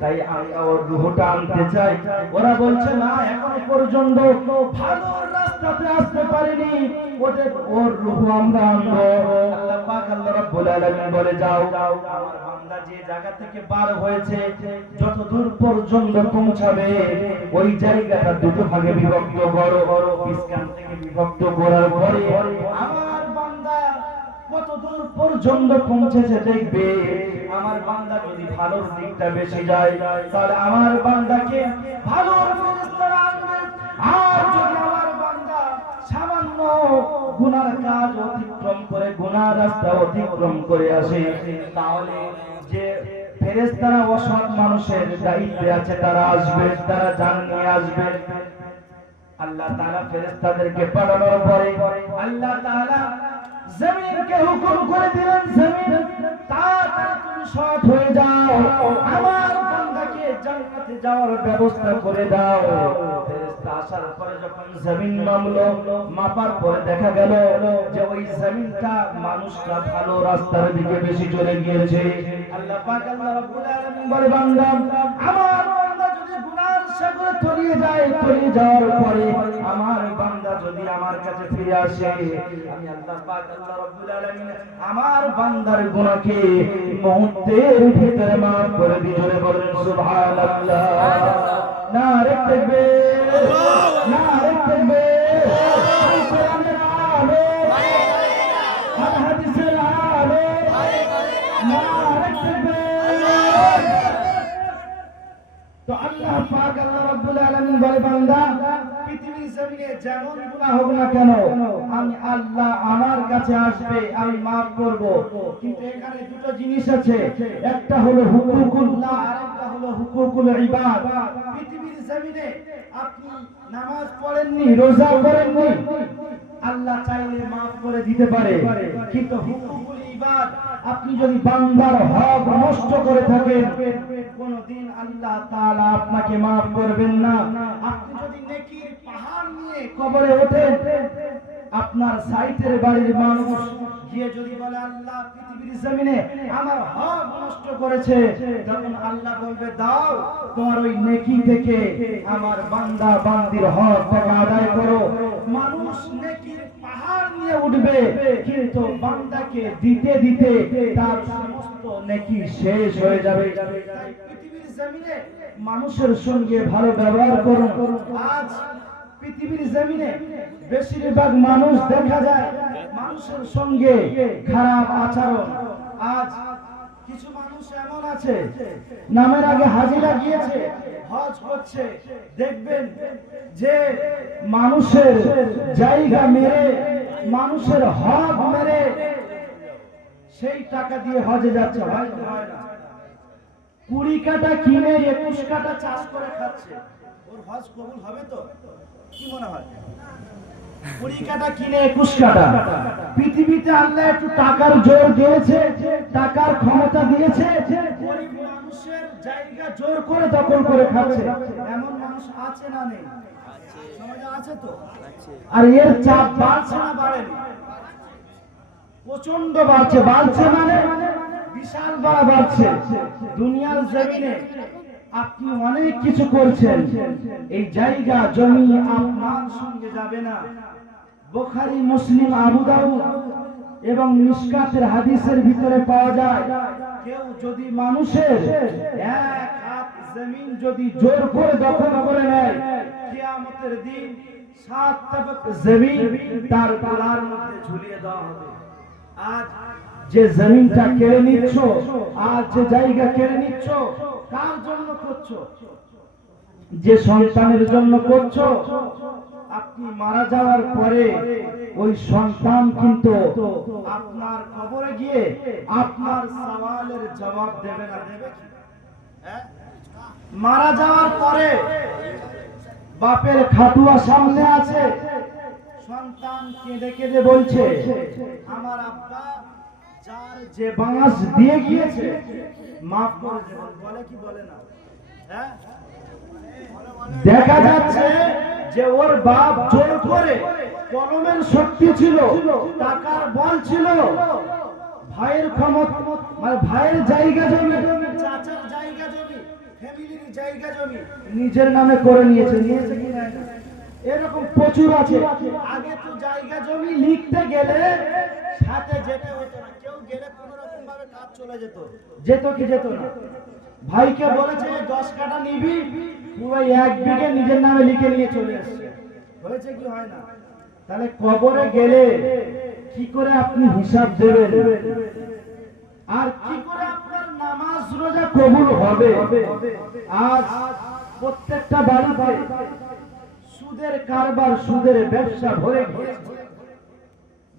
তাই আমরা ওর রূহটা আনতে চাই। ওরা বলছে না, এখন পর্যন্ত ভালো রাস্তাতে আসতে পারিনি, ওর রূহ আমরা আনবো। আল্লাহ পাক আল্লাহ রাব্বুল আলামিন বলে, যাও আমার বান্দা যে জায়গা থেকে বার হয়েছে যত দূর পর্যন্ত পৌঁছাবে ওই জায়গাটা দুটো ভাগে বিভক্ত করো। মাঝখান থেকে বিভক্ত করার পরে আমার বান্দা কত দূর পর্যন্ত পৌঁছেছে দেখবে। আমার বান্দা যদি ভালোর দিকটা বেশি যায় তাহলে আমার বান্দাকে ভালোর ফেরেশতারা আনবে, আর যদি আমার বান্দা সামান্য গুনার কাজ অতিক্রম করে, গুনার রাস্তা অতিক্রম করে আসে, তাহলে যে ফেরেশতারা অসৎ মানুষের দায়িত্বে আছে তারা আসবে, তারা জান নিয়ে আসবে। আল্লাহ তাআলা ফেরেশতাদেরকে পাঠানোর পরে আল্লাহ তাআলা জমিনকে হুকুম করে দিলেন, জমিন তাড়াতাড়ি তুমি সৎ হয়ে যাও, আমার বান্দাকে জান্নাতে যাওয়ার ব্যবস্থা করে দাও। ফেরেশতা আসার পরে যখন জমিন নামলো, মাপার পরে দেখা গেল যে ওই জমিনটা মানুষটা ভালো রাস্তার দিকে বেশি চলে গিয়েছে। আল্লাহ পাক আল্লাহ রাব্বুল আলামিন বলে, বান্দা আমার বান্দা যদি গুনার সাগরে তলিয়ে যায়, তলিয়ে যাওয়ার পরে আমার বান্দা যদি আমার কাছে ফিরে আসে, আমি আল্লাহ পাক আল্লাহ রাব্বুল আলামিন আমার বান্দার গুনাহকে মুহূর্তের ভিতরে maaf করে দিয়ে জোরে বলেন সুবহানাল্লাহ। নারে তাকবীর, নারে তাকবীর। আল কোরআনের আলো, আল হাদিসের আলো, নারে তাকবীর। তো আল্লাহ পাক আল্লাহ রাব্বুল আলামিন বলে, বান্দা পৃথিবীর জমিনে যেমন গুনাহ হোক না কেন, আমি আল্লাহ আমার কাছে আসবে, আমি maaf করব। কিন্তু এখানে দুটো জিনিস আছে, একটা হলো হুকুকুল্লাহ আর একটা হলো হুকুকুল ইবাদ। পৃথিবীর জমিনে আপনি নামাজ পড়েননি, রোজা করেননি, আল্লাহ চাইলে maaf করে দিতে পারে। কিন্তু হুকুকুল ইবাদ, আপনি যদি বান্দার হক নষ্ট করে থাকেন, কোনদিন আল্লাহ তাআলা আপনাকে maaf করবেন না। আপনি যদি নেকির পাহাড় নিয়ে কবরে ওঠেন, আপনার সাইটের বাড়ির মানুষ গিয়ে যদি বলে আল্লাহ পৃথিবীর জমিনে আমার হক নষ্ট করেছে, তখন আল্লাহ বলবে দাও তোমার ওই নেকি থেকে আমার বান্দা বান্দির হকটাকে আদায় করো। মানুষ নেকির পাহাড় নিয়ে উঠবে, কিন্তু বান্দাকে দিতে দিতে তার সমস্ত নেকি শেষ হয়ে যাবে। তাই পৃথিবীর জমিনে মানুষের সঙ্গে ভালো ব্যবহার করুন। আজ পৃথিবীর জমিনে বেশিরভাগ মানুষ দেখা যায় মানুষের সঙ্গে খারাপ আচরণ। আজ কিছু মানুষ এমন আছে, নামের আগে হাজিরা গিয়েছে, হজ করছে, দেখবেন যে মানুষের জায়গা মেরে, মানুষের হক মেরে সেই টাকা দিয়ে হজে যাচ্ছে। হয় না, 20 কাঠা কিনে 21 কাঠা চাষ করে খাচ্ছে, ওর হজ কবুল হবে তো? কি মনে হয়? 20 কাঠা কিনে 21 কাঠা। পৃথিবীতে আল্লাহ একটু টাকার জোর দিয়েছে, টাকার ক্ষমতা দিয়েছে, গরিব মানুষের জায়গা জোর করে দখল করে খাচ্ছে। এমন মানুষ আছে না নেই? সমাজে আছে তো। আর এর চাপ বাড়ছে না বাড়েনি? প্রচন্ড বাড়ছে। বাড়ছে মানে বিশাল বাড়ছে। দুনিয়ার জমিনে আপনি অনেক কিছু করছেন, এই জায়গা জমি আপনার সঙ্গে যাবে না। বুখারী, মুসলিম, আবু দাউদ এবং মিশকাতের হাদিসের ভিতরে পাওয়া যায়, কেউ যদি মানুষের এক হাত জমিন যদি জোর করে দখল করে নেয়, কিয়ামতের দিন 7 তাবক জমিন তার গলার মধ্যে ঝুলিয়ে দেওয়া হবে। আজ যে জমিনটা কেড়ে নিচ্ছ, আজ যে জায়গা কেড়ে নিচ্ছ, কার জন্য করছো? যে সন্তানের জন্য করছো, আপনি মারা যাওয়ার পরে ওই সন্তান কিন্তু আপনার কবরে গিয়ে আপনার সওয়ালের জবাব দেবে না? দেবে কি? মারা যাওয়ার পরে বাপের খাটুয়া সামনে আছে, সন্তান কেঁদে কেঁদে বলছে আমার আব্বা যার যে বাঁশ দিয়ে গিয়েছে মাফ করে দেবেন। বলে কি বলে না? হ্যাঁ, দেখা যাচ্ছে যে ওর বাপ জোর করে, কলমের শক্তি ছিল, টাকার বল ছিল, ভাইয়ের ক্ষমতা, মানে ভাইয়ের জায়গা জমি, চাচার জায়গা জমি, ফ্যামিলির জায়গা জমি নিজের নামে করে নিয়েছে। নিয়েছে কি না? এরকম প্রচুর আছে। আগে তো জায়গা জমি লিখতে গেলে সাথে যেতে হতো না, কেউ গেলে কোন রকম ভাবে কাজ চলে যেত। যেত কি যেত না? ভাইকে বলেছে 10 কাঠা নিবি, পুরো 1 বিঘে নিজের নামে লিখে নিয়ে চলে আসছে। হয়েছে কি হয় না? তাহলে কবরে গেলে কি করে আপনি হিসাব দেবেন? আর কি করে আপনার নামাজ রোজা কবুল হবে? আজ প্রত্যেকটা বাড়িতে সুদের কারবার, সুদের ব্যবসা ভরে গিয়েছে।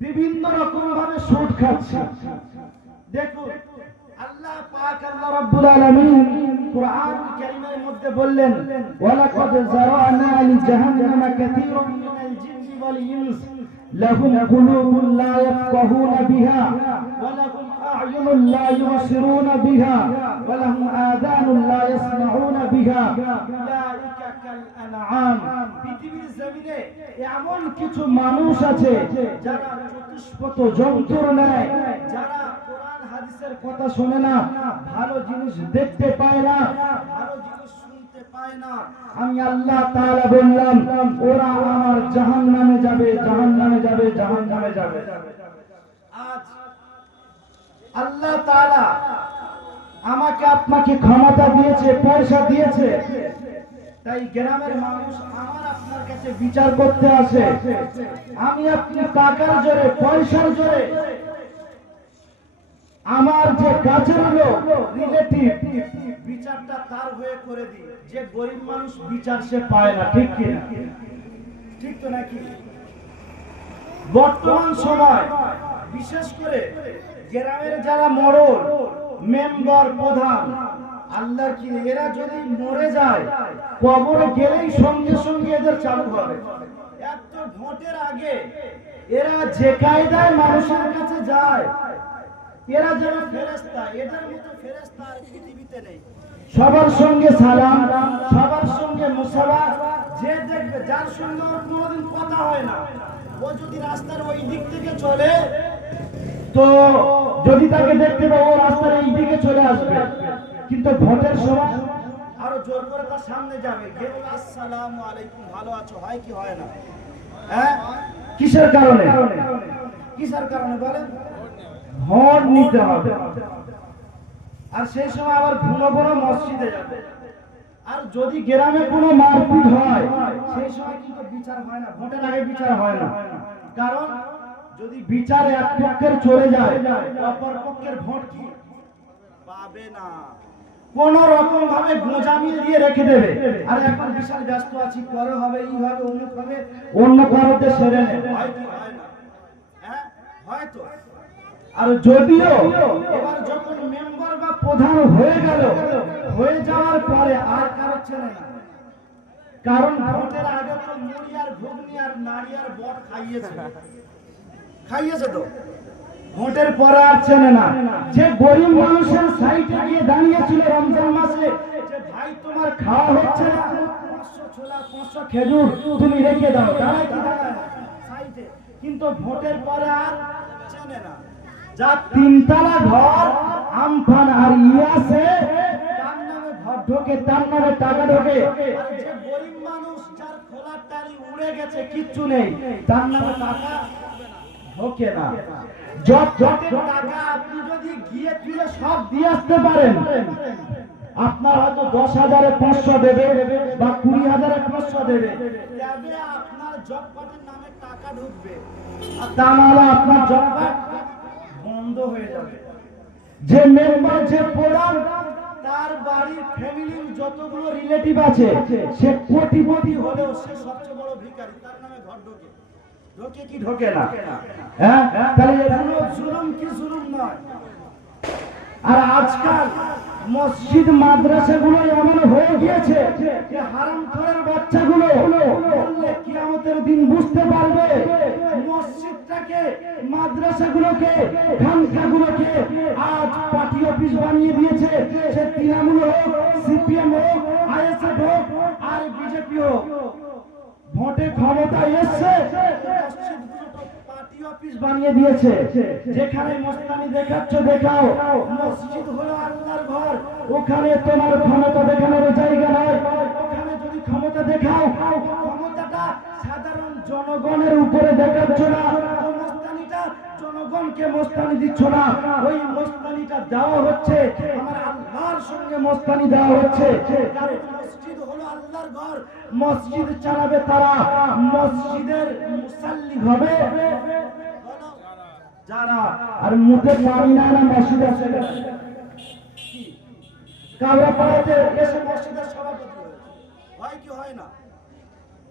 বিভিন্ন রকম ভাবে সুদ খাচ্ছে। দেখুন আল্লাহ পাক আল্লাহ রাব্বুল আলামিন কুরআনুল কারীমের মধ্যে বললেন, ওয়ালাকাদ যারানা লিজাহান্নামা কাসীরাম মিনাল জিন্নি ওয়াল ইনস লাহুম কুলুবুন লা ইয়াফকাহুনা বিহা ওয়া লাহুম আ'য়ুনুন লা ইউবসিরুনা বিহা ওয়া লাহুম আযানুন লা ইয়াসমাউনা বিহা উলাইকা কাল আনআম। পৃথিবীর জমিনে এমন কিছু মানুষ আছে যারা চতুষ্পদ জন্তুর ন্যায়, যারা কোরআন হাদিসের কথা শোনে না, ভালো জিনিস দেখতে পায় না, ভালো জিনিস শুনতে পায় পায় না। আমি আল্লাহ তাআলা বললাম ওরা আমার জাহান্নামে যাবে, জাহান্নামে যাবে, জাহান্নামে যাবে। আজ আল্লাহ তাআলা আমাকে আপনাকে ক্ষমতা দিয়েছে, পয়সা দিয়েছে, তাই গ্রামের মানুষ আমার আপনার কাছে বিচার করতে আসে। আমি আপনি টাকার জোরে, পয়সার জোরে আমার যে কাছের লোক রিলেটিভ বিচারটা তার হয়ে করে দিই, যে গরিব মানুষ বিচার সে পায় না। ঠিক কি না? ঠিক তো নাকি? বর্তমান সময় বিশেষ করে গ্রামের যারা মোড়ল, মেম্বার, প্রধান, আল্লাহর কি এরা যদি মরে যায় কবরে গেলেই সঙ্গে সঙ্গে এদের চালু হবে। এত ভোটের আগে এরা যে কায়দায় মানুষের কাছে যায়, এরা যেন ফেরেশতা, এদের মতো ফেরেশতা আর পৃথিবীতে নেই। সবার সঙ্গে সালাম, সবার সঙ্গে মুসাফা। যে দেখবে যার সঙ্গে ওর কোনোদিন কথা হয় না, ও যদি রাস্তার ওই দিক থেকে চলে তো যদি তাকে দেখতে পাবে ও রাস্তার এই দিকে চলে আসবে, কিন্তু ভোটের সময় আরো জোর করে তার সামনে যাবে, গেল আসসালামু আলাইকুম, ভালো আছো, হয় কি হয় না? হ্যাঁ, কিসের কারণে? কিসের কারণে বলেন? ভোট নিতে হবে। আর সেই সময় আবার ঘন ঘন মসজিদে যাবে। আর যদি গ্রামে কোনো মারপিট হয় সেই সময় কিন্তু বিচার হয় না, ভোটের আগে বিচার হয় না। কারণ যদি বিচার এক পক্ষের চলে যায় অপর পক্ষের ভোট কি পাবে না, কোন রকম ভাবে গোঁজামিল দিয়ে রেখে দেবে। আর এখন বিশাল ব্যস্ত আছি, পরে হবে, এই হবে, অমুক হবে, অন্য কারোতে সেরে নেয়, হয় কি হয় না? হ্যাঁ, হয়তো। আর যদিও এবার যখন মেম্বার বা প্রধান হয়ে গেল, হয়ে যাওয়ার পরে আর কারো চেনে না। কারণ ভোটের আগে তো মুড়ি আর ঘুগনি আর নাড়ি আর বট খাইয়েছে, খাইয়েছে তো। ভোটের পরে আর চেনে না। যে গরিব মানুষের সাইডে গিয়ে দাঁড়িয়েছিল রমজান মাসে, যে ভাই তোমার খাওয়া হচ্ছে না, 500 ছোলা 500 খেজুর তুমি রেখে দাও, দাঁড়ায় কি দাঁড়ায় সাইডে, কিন্তু ভোটের পরে আর চেনে না। যার তিনতলা ঘর আমফান আর ইয়াসে তার নামে ঘর ঢোকে, তার নামে টাকা ঢোকে। আর যে গরিব মানুষ যার খোলার টালি উড়ে গেছে, কিচ্ছু নেই, তার নামে টাকা ঢোকে না। যত টাকা আপনি যদি গিয়ে ফিরে সব দিয়ে আসতে পারেন, আপনার হয়তো 10,000-এ 500 দেবে বা 20,000-এ 500 দেবে, তবে আপনার জব কার্ডের নামে টাকা ঢুকবে। আর তা নাহলে আপনার জব কার্ড বন্ধ হয়ে যাবে। যে মেম্বার, যে প্রধান, তার বাড়ির ফ্যামিলির যতগুলো রিলেটিভ আছে, সে কোটিপতি হলেও সে সবচেয়ে বড় ভিখারি, তার নামে ঘর ঢোকে, ঢোকে কি ঢোকে না? হ্যাঁ, তাহলে এগুলো জুলুম কি জুলুম নয়? আর আজকাল মসজিদ মাদ্রাসাগুলো এমন হয়ে গিয়েছে যে হারামখোরের বাচ্চাগুলো বললে কিয়ামতের দিন বুঝতে পারবে মসজিদটাকে, মাদ্রাসাগুলোকে, খানকাগুলোকে আজ পার্টি অফিস বানিয়ে দিয়েছে। সে তৃণমূল হোক, সিপিএম হোক, আইএসএফ হোক আর বিজেপি হোক, ভোটে ক্ষমতায় এসছে পার্টি অফিস বানিয়ে দিয়েছে। যেখানে মস্তানি দেখাচ্ছ দেখাও, মসজিদ হলো আল্লাহর ঘর, ওখানে তোমার ক্ষমতা দেখানোর জায়গা নয়। ওখানে যদি ক্ষমতা দেখাও, ক্ষমতাটা সাধারণ জনগণের উপরে দেখাচ্ছ না, মস্তানিটা জনগণকে মস্তানি দিচ্ছ না, ওই মস্তানিটা দেওয়া হচ্ছে আমার আল্লাহর সঙ্গে মস্তানি দেওয়া হচ্ছে। কারণ মসজিদ হলো আল্লাহর ঘর, মসজিদ চালাবে তারা, মসজিদের মুসাল্লি হবে যারা। আর মুখে পানি না না মসজিদ আছে, কাবরা পাড়াতে এসে মসজিদের সভাপতি হয় কি হয় না?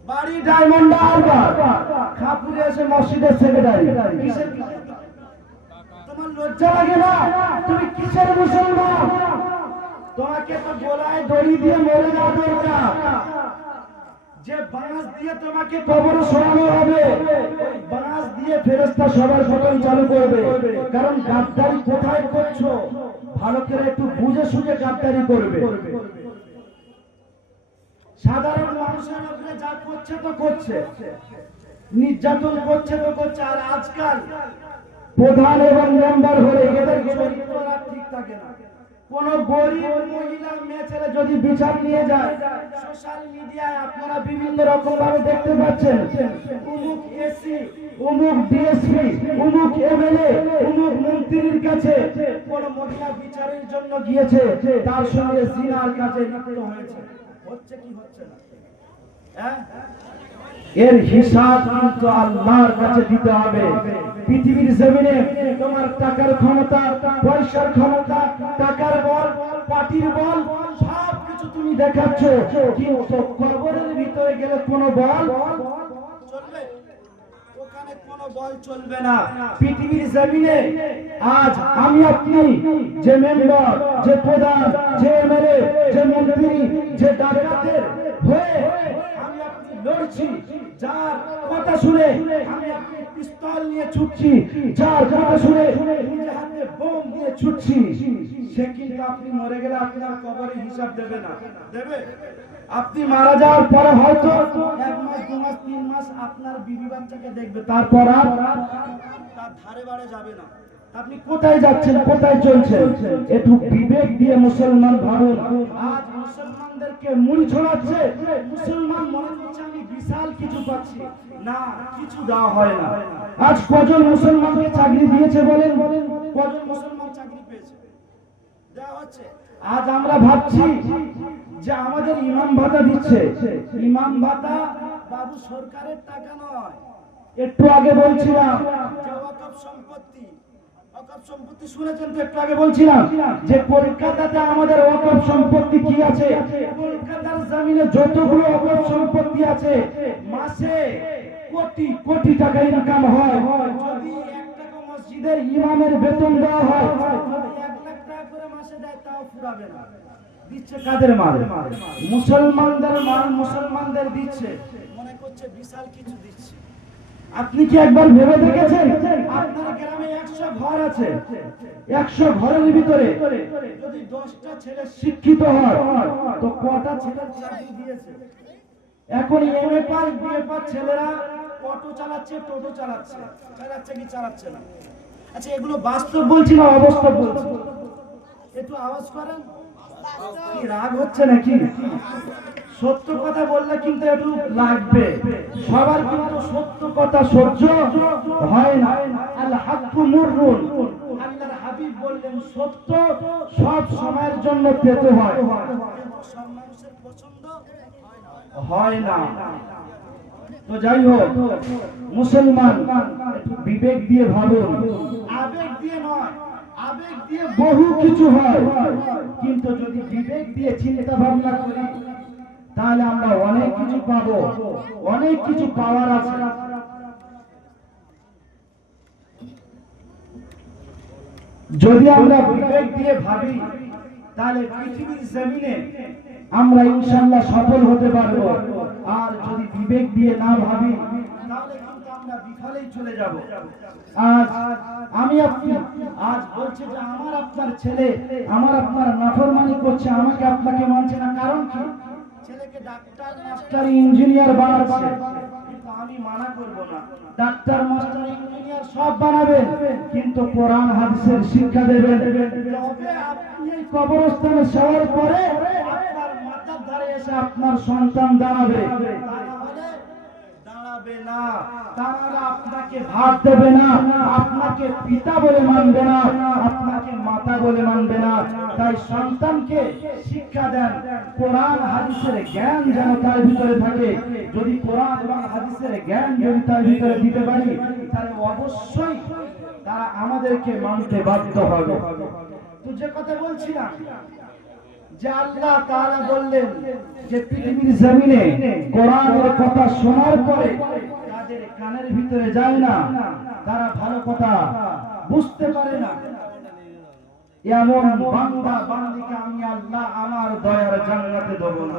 বাড়ি ডায়মন্ড হারবার, খাপুরে এসে মসজিদের সেক্রেটারি। কিসের? তোমার লজ্জা লাগে না? তুমি কিসের মুসলমান? তোমাকে তো গলায় দড়ি দিয়ে মরে যাওয়া দরকার। যে বাঁশ দিয়ে তোমাকে কবরে শোয়ানো হবে, ওই বাঁশ দিয়ে ফেরেশতা সবার ফটন চালু করবে। কারণ গাদ্দারি কোথায় করছো ভালো করে একটু বুঝে সুঝে গাদ্দারি করবে। সাধারণ মানুষের উপরে যা করছে তো করছে, নির্যাতন করছে তো করছে। আর আজকাল প্রধান এবং মেম্বার হলে এদের চরিত্র আর ঠিক থাকে না। কোন গরিব মহিলা মেয়ে ছেলে যদি বিচার নিয়ে যায়, সোশ্যাল মিডিয়ায় আপনারা বিভিন্ন রকম ভাবে দেখতে পাচ্ছেন, অমুক এসি, অমুক ডিএসপি, অমুক এমএলএ, অমুক মন্ত্রীর কাছে কোন মহিলা বিচারের জন্য গিয়েছে, তার সঙ্গে জিনার কাছে লিপ্ত হয়েছে। হচ্ছে কি হচ্ছে না? এর হিসাব কিন্তু আল্লাহর কাছে দিতে হবে। পৃথিবীর জমিনে তোমার টাকার ক্ষমতা, পয়সার ক্ষমতা, টাকার বল, পার্টির বল, সব কিছু তুমি দেখাচ্ছ, কিন্তু কবরের ভিতরে গেলে কোনো বল চলবে? ওখানে কোনো বল চলবে না। পৃথিবীর জমিনে আজ আমি আপনি যে মেম্বার, যে প্রধান, যে এমএলএ, যে মন্ত্রী, যে ডাকাতের হয়ে আমি আপনি লড়ছি, যার কথা শুনে আমি আপনি পিস্তল নিয়ে ছুটছি, যার কথা শুনে নিজে হাতে বোম দিয়ে ছুটছি, সে কিন্তু আপনি মরে গেলে আপনার কবরে হিসাব দেবে না। দেবে? আপনি মারা যাওয়ার পরে হয়তো 1 মাস 2 মাস 3 মাস আপনার বিবি বাচ্চাকে দেখবে, তারপর আর তার ধারে বাড়ে যাবে না। আপনি কোথায় যাচ্ছেন, কোথায় চলছেন? একটু বিবেক দিয়ে মুসলমান ভাবুন। আজ মুসলমানদেরকে মুড়ি ছড়াচ্ছে, মুসলমান মনে করছে আমি বিশাল কিছু পাচ্ছি, না, কিছু দেওয়া হয় না। আজ কজন মুসলমানকে চাকরি দিয়েছে বলেন? কজন মুসলমান চাকরি পেয়েছে? দেওয়া হচ্ছে। আজ আমরা ভাবছি যে আমাদের ইমাম ভাতা দিচ্ছে, ইমাম ভাতা বাবু সরকারের টাকা নয়। একটু আগে বলছিলাম যে ওয়াকফ সম্পত্তি, ওয়াকফ সম্পত্তি শুনেছেন তো? একটু আগে বলছিলাম যে কলকাতাতে আমাদের ওয়াকফ সম্পত্তি কি আছে, কলকাতার জমিনে যতগুলো ওয়াকফ সম্পত্তি আছে, মাসে কোটি কোটি টাকা ইনকাম হয়। যদি 1 টাকা মসজিদের ইমামের বেতন দেওয়া হয়, যদি 1 লাখ টাকা করে মাসে দেয়, তাও ফুরাবে না। দিচ্ছে কাদের মাল? মুসলমানদের মাল মুসলমানদের দিচ্ছে, মনে করছে বিশাল কিছু দিচ্ছে। আপনি কি একবার ভেবে দেখেছেন আপনার গ্রামে 100 ঘর আছে, 100 ঘরের ভিতরে যদি 10টা ছেলে শিক্ষিত হয়, তো কটা ছেলে চাকরি দিয়েছে? এখন এমএ পাস বিএ পাস ছেলেরা অটো চালাচ্ছে, টোটো চালাচ্ছে, চালাচ্ছে কি চালাচ্ছে না? আচ্ছা, এগুলো বাস্তব বলছি না অবাস্তব বলছি? একটু আওয়াজ করেন। কি রাগ হচ্ছে নাকি? সত্য কথা বললে কিন্তু একটু লাগবে। সবার কিন্তু সত্য কথা সহ্য হয় না। আল হাক্কু মুররুন, আল্লাহর হাবিব বললেন সত্য সব সময়ের জন্য পেতে হয়, সব মানুষের পছন্দ হয় না। তো যাই হোক, মুসলমান একটু বিবেক দিয়ে ভাবুন, আবেগ দিয়ে নয়। আবেগ দিয়ে বহু কিছু হয়, কিন্তু যদি বিবেক দিয়ে চিন্তা ভাবনা করি, তাহলে আমরা অনেক কিছু পাবো, অনেক কিছু পাওয়ার আছে। যদি আমরা বিবেক দিয়ে ভাবি, তাহলে পৃথিবীর জমিনে আমরা ইনশাআল্লাহ সফল হতে পারবো। আর যদি বিবেক দিয়ে না ভাবি, তাহলে কিন্তু আমরা বিফলেই চলে যাব। আজ আমি আপনি আজ বলছে যে আমার আপনার ছেলে আমার আপনার নাফরমানি করছে, আমাকে আপনাকে মানছে না, কারণ কি? ছেলেকে ডাক্তার মাস্টার ইঞ্জিনিয়ার বানাচ্ছে, কিন্তু আমি মানা করব না। ডাক্তার মাস্টার ইঞ্জিনিয়ার সব বানাবেন, কিন্তু কোরআন হাদিসের শিক্ষা দেবেন। তবে আপনি এই কবরস্থানে শোয়ার পরে আপনার মাথার ধারে এসে আপনার সন্তান দাঁড়াবে, দাঁড়াবে না। তারা আপনাকে ভাত দেবে না, আপনাকে পিতা বলে মানবে না, আপনাকে মাতা বলে মানবে না। তাই সন্তানকে শিক্ষা দেন, কোরআন হাদিসের জ্ঞান যেন তার ভিতরে থাকে। যদি কোরআন এবং হাদিসের জ্ঞান যদি তার ভিতরে দিতে পারি, তাহলে অবশ্যই তারা আমাদেরকে মানতে বাধ্য হবে। তো যে কথা বলছিলাম যে আল্লাহ তাআলা বললেন যে পৃথিবীর জমিনে কোরআনের কথা শোনার পরে তাদের কানের ভিতরে যায় না, তারা ভালো কথা বুঝতে পারে না, এমন বান্দা বান্দীকে আমি আল্লাহ আমার দয়ার জান্নাতে দেব না।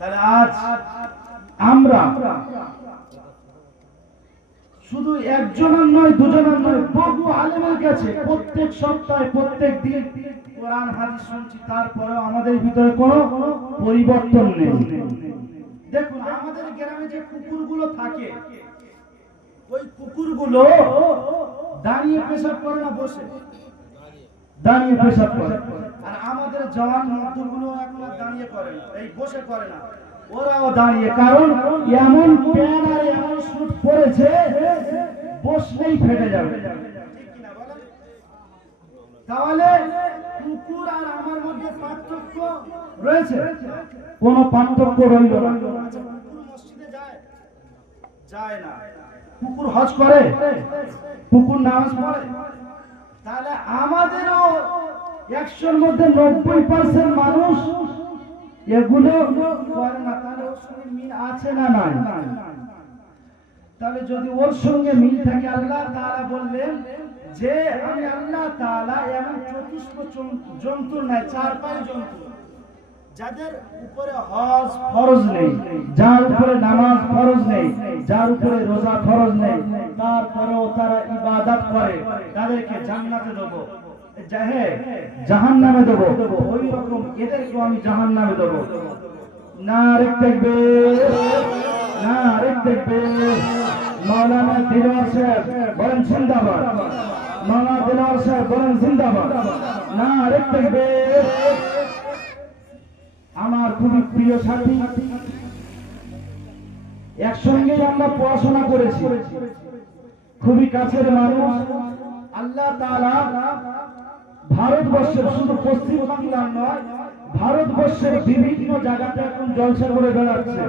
তাহলে আজ আমরা শুধু একজনের নয়, দুজনের নয়, বহু আলেমের কাছে প্রত্যেক সপ্তাহে প্রত্যেক দিন কোরআন হাদিস শুনছি, তারপরেও আমাদের ভিতরে কোনো পরিবর্তন নেই। দেখুন, আমাদের গ্রামে যে কুকুরগুলো থাকে, ওই কুকুরগুলো দাঁড়িয়ে পেশাব করে না, বসে? দাঁড়িয়ে পেশাব করে। আর আমাদের জওয়ান মধ্যগুলো এখন আর দাঁড়িয়ে করে না, এই বসে করে না, ওরাও দাঁড়িয়ে। কারণ এমন প্যান আর এমন স্যুট পরেছে বসলেই ফেটে যাবে, ঠিক কিনা বলেন? তাহলে কুকুর আর আমার মধ্যে পার্থক্য রয়েছে? কোনো পার্থক্য রইল না। আচ্ছা, কুকুর মসজিদে যায়? যায় না। কুকুর হজ করে? কুকুর নামাজ পড়ে? তাহলে আমাদেরও 100-র মধ্যে 90% মানুষ এগুলো করে না। তাহলে ওর সঙ্গে মিল আছে না নাই? তাহলে যদি ওর সঙ্গে মিল থাকে, আল্লাহ তাআলা বললেন যে আমি আল্লাহ তাআলা এমন চতুষ্প জন্তু নাই, চার পায়ে জন্তু, যাদের উপরে হজ ফরজ নেই, যার উপরে নামাজ ফরজ নেই, যার উপরে রোজা ফরজ নেই, তারপরেও তারা ইবাদত করে, তাদেরকে জান্নাতে দেব, জাহান্নামে দেব। ওই রকম এদেরকেও আমি জাহান্নামে দেব। নারে তাকবীর, নারে তাকবীর। মাওলানা দিলওয়ার সাহেব বলেন জিন্দাবাদ, মাওলানা দিলওয়ার সাহেব বলেন জিন্দাবাদ। নারে তাকবীর। আমার খুবই প্রিয় সাথী, একসঙ্গে আমরা পড়াশোনা করেছি, খুবই কাছের মানুষ। আল্লাহ তাআলা ভারতবর্ষের, শুধু পশ্চিম বাংলার নয়, ভারতবর্ষের বিভিন্ন জায়গাতে এখন জলসা করে বেড়াচ্ছে।